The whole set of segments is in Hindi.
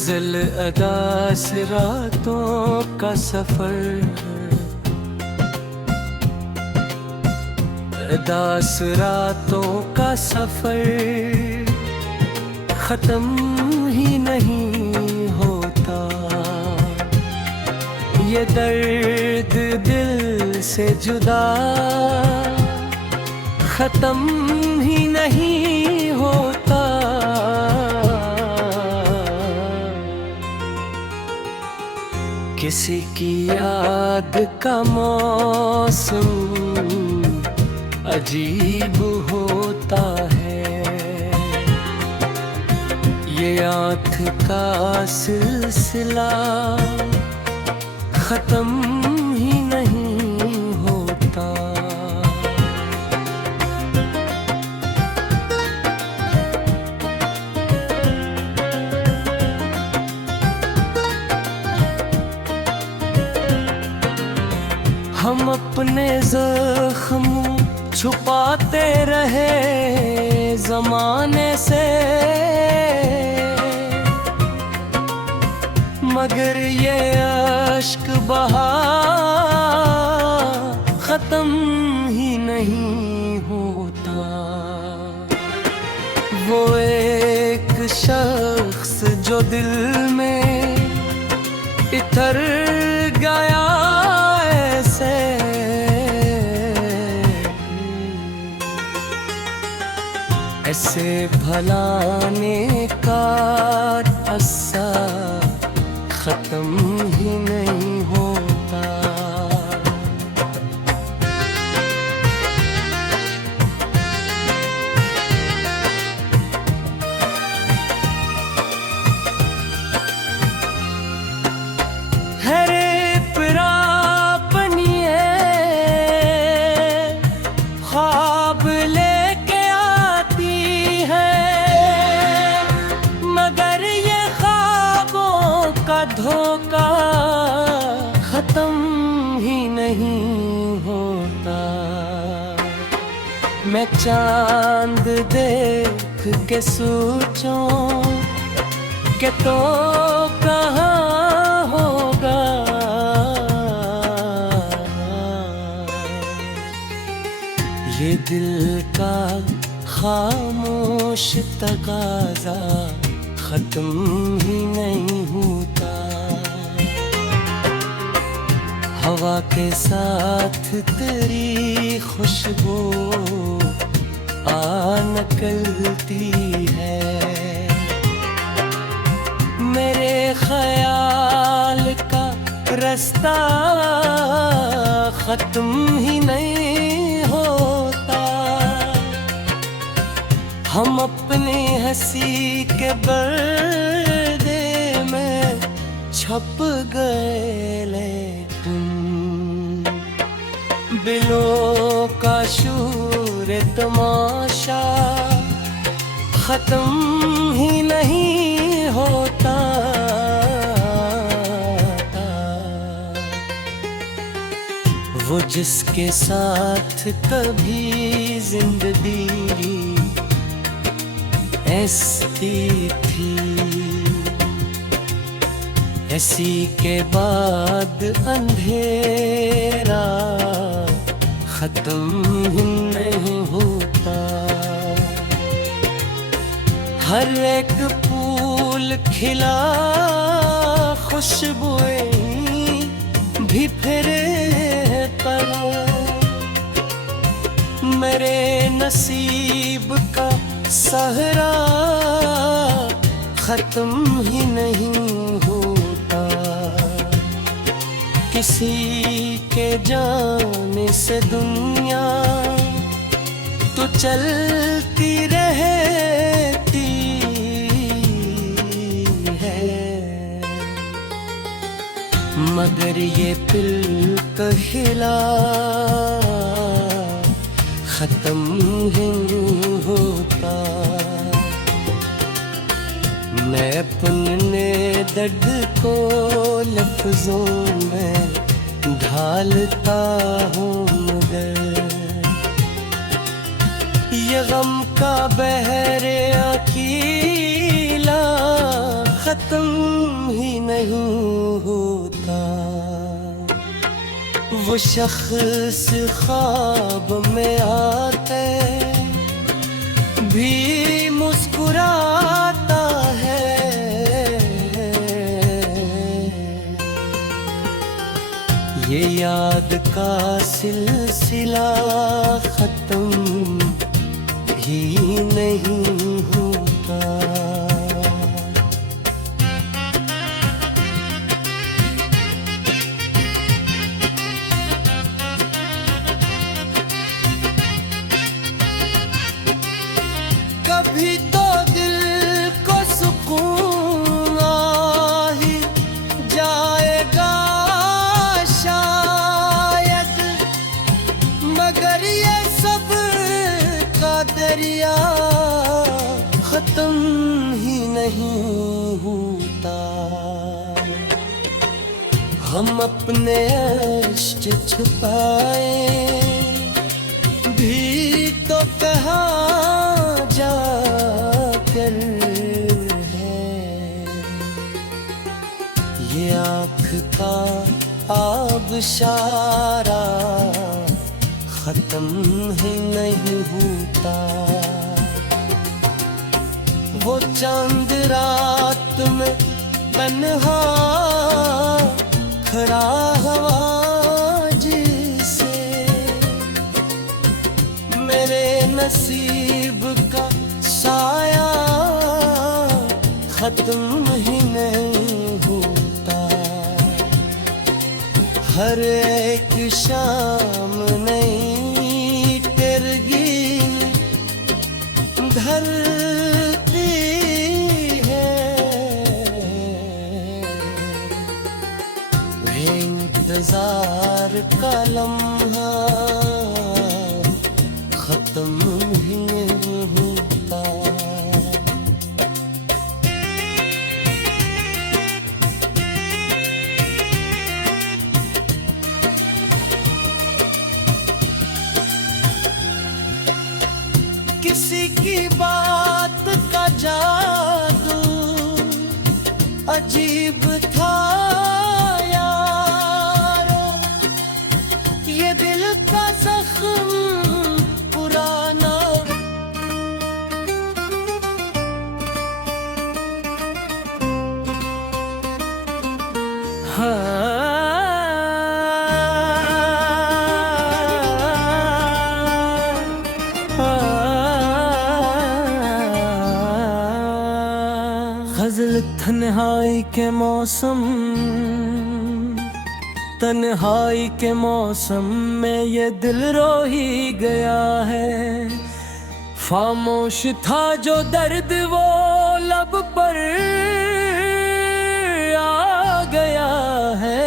गजल अदा से रातों का सफर, अदा से रातों का सफर खत्म ही नहीं होता। ये दर्द दिल से जुदा खत्म ही नहीं होता। किसी की याद का मौसम अजीब होता है, ये आँख का सिलसिला खत्म ही नहीं होता। हम अपने जख्म छुपाते रहे ज़माने से, मगर ये अश्क बहा खत्म ही नहीं होता। वो एक शख्स जो दिल में इतर गया ऐसे भलाने का अस्सा खत्म ही नहीं होता। हरे पिरा बनिए ख्वाब लेके आती है, मगर ये ख्वाबों का धोखा खत्म ही नहीं होता। मैं चांद देख के सोचूं कि तो कहाँ होगा, ये दिल का खामोश तकाज़ा खत्म ही नहीं होता। हवा के साथ तेरी खुशबू आ निकलती है, मेरे ख्याल का रास्ता खत्म ही नहीं होता। हम अपनी हंसी के पर्दे में छप गए, लेकिन दिलों का शूर तमाशा खत्म ही नहीं होता। वो जिसके साथ कभी जिंदगी ऐसी थी, ऐसी के बाद अंधेरा खत्म ही नहीं होता। हर एक फूल खिला खुशबुएं भी फिरे पर, मेरे नसीब का सहरा खत्म ही नहीं होता। किसी के जाने से दुनिया तो चलती रहती है, मगर ये दिल का खिला खत्म ही होता। मैं अपने दर्द को लफ्जों में ढालता हूँ, मगर ये गम का बहर अकीला खत्म ही नहीं होता। वो शख्स ख्वाब में आते भी मुस्कुराता है। ये याद का सिलसिला खत्म ही नहीं होता। कभी तो दिल को सुकून आ ही जाएगा शायद, मगर ये सब का दरिया खत्म ही नहीं होता। हम अपने इश्क छुपाए भी तो कहाँ जाकर है। ये आँख का आबशारा खत्म ही नहीं होता। वो चांद रात में तन्हा खड़ा हवा जिसे मेरे नसीब का साया खत्म ही नहीं होता। हर एक शाम नई तिरगी ढलती है। इंतजार का लम्हा खत्म ही नहीं होता। किसी की बात का जादू अजीब था यारो, ये दिल का जख्म पुराना ग़ज़ल तन्हाई के मौसम, तन्हाई के मौसम में ये दिल रो ही गया है। खामोश था जो दर्द वो लब पर आ गया है।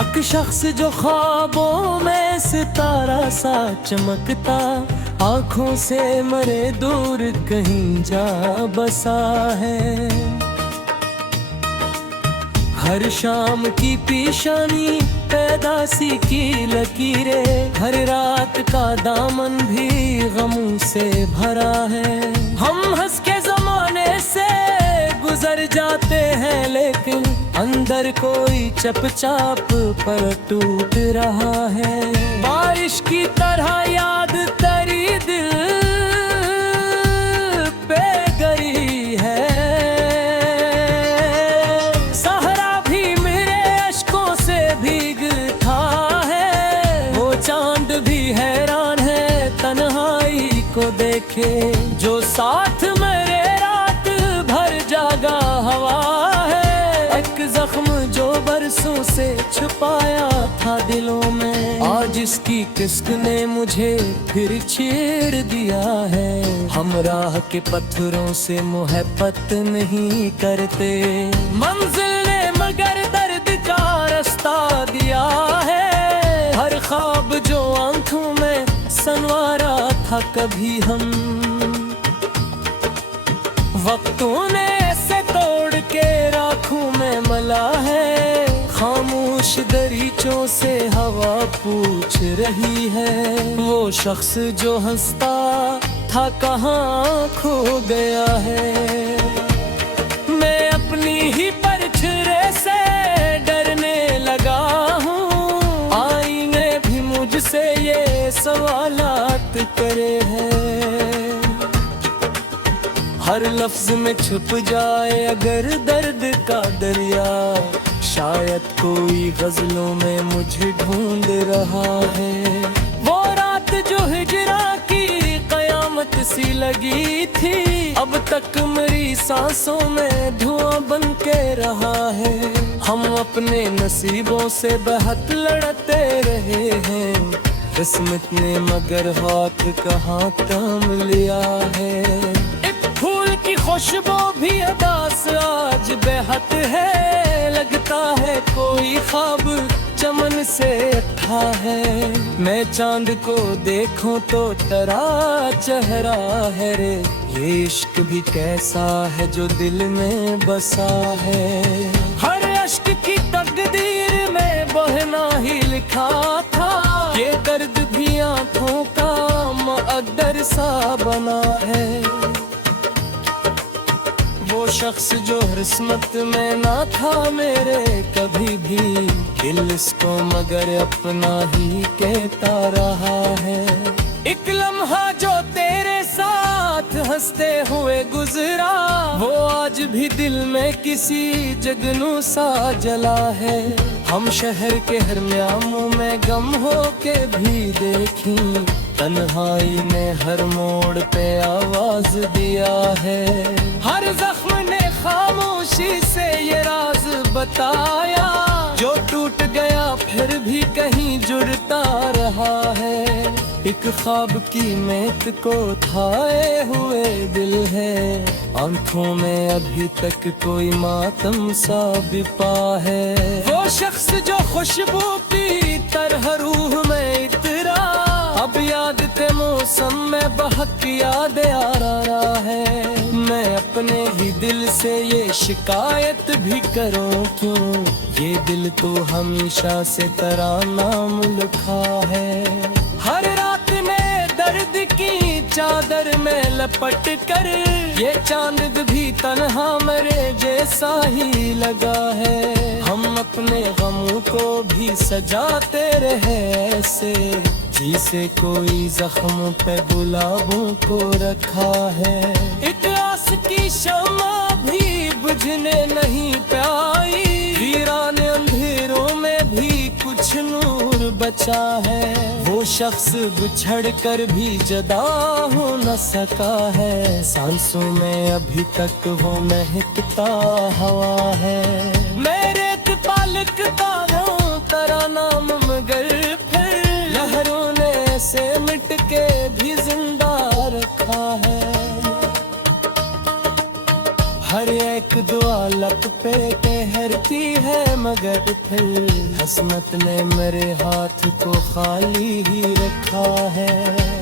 एक शख्स जो ख्वाबों में सितारा सा चमकता, आँखों से मरे दूर कहीं जा बसा है। हर शाम की पेशानी पैदासी की लकीरें, हर रात का दामन भी गमों से भरा है। हम हंस के जमाने से गुजर जाते हैं, लेकिन अंदर कोई चपचाप पर टूट रहा है। बारिश की तरह याद तेरी दिल पे गई है। सहरा भी मेरे अश्कों से भीगता है। वो चांद भी हैरान है तन्हाई को देखे, जो साथ मेरे रात भर जागा हवा है। एक जख्म जो बरसों से छुपाया था दिलों में, आज इसकी किस्क ने मुझे फिर छेड़ दिया है। हम राह के पत्थरों से मोहब्बत नहीं करते, मंजिल ने मगर दर्द का रास्ता दिया है। हर ख्वाब जो आंखों में संवारा था कभी हम, वक्तों ने से तोड़ के राखों में मला है। खामोश दरीचों से हवा पूछ रही है, वो शख्स जो हंसता था कहाँ खो गया है। मैं अपनी ही परछरे से डरने लगा हूँ, आईने भी मुझसे ये सवालात करे हैं। हर लफ्ज में छुप जाए अगर दर्द का दरिया, शायद कोई गजलों में मुझे ढूंढ रहा है। वो रात जो हिजरा की कयामत सी लगी थी, अब तक मेरी सांसों में धुआं बन के रहा है। हम अपने नसीबों से बहुत लड़ते रहे हैं, किस्मत ने मगर हाथ कहाँ थाम लिया है। एक फूल की खुशबू भी अदास आज बेहद है, लगता है कोई ख्वाब चमन से था है। मैं चांद को देखूं तो तेरा चेहरा है रे, ये इश्क भी कैसा है जो दिल में बसा है। हर अश्क की तकदीर में बहना ही लिखा था, ये दर्द भी आंखों का मुक़द्दर सा बना है। वो शख्स जो किस्मत में ना था मेरे कभी भी, दिल इसको मगर अपना ही कहता रहा है। एक लम्हा जो तेरे साथ हंसते हुए गुजरा, वो आज भी दिल में किसी जगनू सा जला है। हम शहर के हर म्यामों में गम हो के भी देखी, तन्हाई ने हर मोड़ पे आवाज दिया है। हर जख्म ने खामोशी से ये राज बताया, जो टूट गया फिर भी कहीं जुड़ता रहा है। एक ख्वाब की महक को थाए हुए दिल है, आंखों में अभी तक कोई मातम सा बिपा है। वो शख्स जो खुशबू की तरह रूह में इतरा, अब याद के मौसम में बहक याद आ रहा है। मैं अपने ही दिल से ये शिकायत भी करूं क्यों, ये दिल तो हमेशा से तेरा नाम लिखा है। हर रात में दर्द की चादर में लपट कर, ये चांद भी तन्हा मेरे जैसा ही लगा है। हम अपने गमों को भी सजाते रहे ऐसे, जिसे कोई जख्म पे गुलाबों को रखा है। एक आस की शम्मा भी बुझने नहीं पाई, वीरान अंधेरों में भी कुछ नूर बचा है। वो शख्स बिछड़ कर भी जुदा हो न सका है, सांसों में अभी तक वो महकता हवा है। मेरे पालकता हूँ तेरा नाम मगर फिर लहरों ने से मिट के भी जिंदा रखा है। हर एक दुआ लब पे ठहरती है मगर फिर किस्मत ने मेरे हाथ को खाली ही रखा है।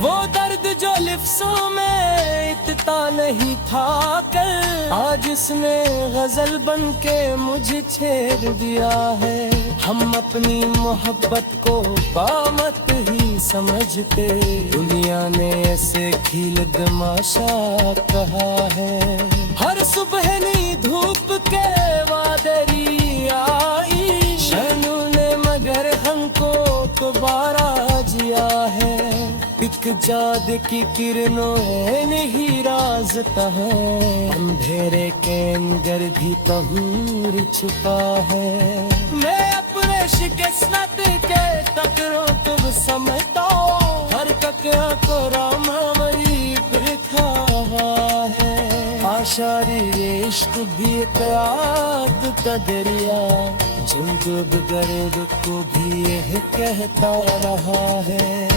वो दर्द जो लिफ्सों में इतना नहीं था कल, आज इसने गजल बन के मुझे छेड़ दिया है। हम अपनी मोहब्बत को बामत ही समझते, दुनिया ने ऐसे खिल तमाशा कहा है। हर सुबह नी धूप के वादरी आई, शनू ने मगर हमको दोबारा जिया है। एक जाद की किरणों है नहीं राजता है, अंधेरे के अंदर भी तहूर छुपा है। मैं अपने शिकस्त के टकरों तुम समझता, हर ककरा को रामा मरी बिखा है। आशारी इश्क भी याद का दरिया, जिंदगी गर्द को भी यह कहता रहा है।